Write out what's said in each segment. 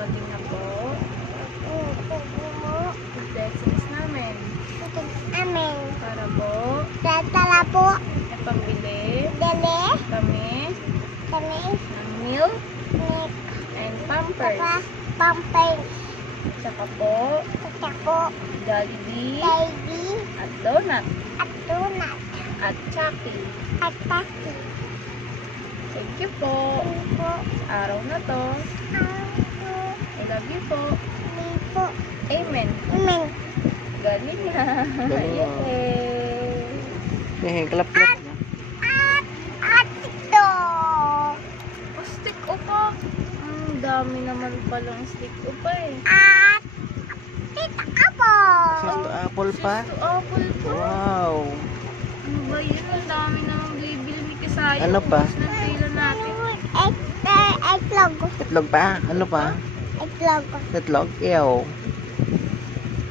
dumating na po. Blessings namin. Amen. Para po, Tara po. may pambili Dali. kami Kami. ng milk Nick. and pampers. Papa. Pampay. Saka po, Kaya po. Jollibee Baby. at donut At donut. at Chucky. At taki. Thank you po. Po. Sa araw na to, Ako. I love you po. Po. Amen. Amen. Galing na. Galing na. Yay. Klap-klap na. At ito. Oh, stick upa. Dami naman palang stick upa eh. At tita apo. Gusto apple pa? Gusto apple po. Wow. Ano ba yun? Ang dami naman bibili ni Kasayo. Ano pa? Ubus na pila natin. Itlog. Itlog pa? Ano pa? Itlog. Itlog? Ew.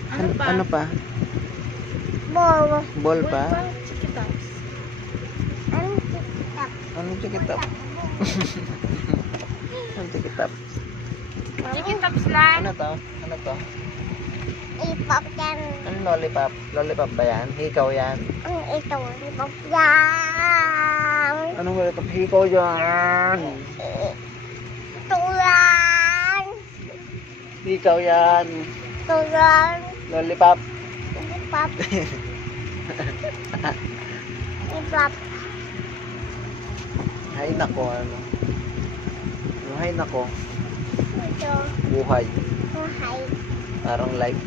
Ano pa? Ano pa? Ball. Ball pa? Chiquitops. Ang tiktak. Ano chikitap? Ano chikitap? Chiquitops lang. Ano to? Ano to? Ipop yan. Ano lollipop? Lollipop ba yan? Hikaw yan? Ang ito. Ipop yan. Anong lollipop? Hikaw yan! Tulan. Hikaw yan! Tulan. Lollipop! Ipop. Ipop. Hay nako ano? Hay nako. Ito. Buhay. Buhay. Parang life.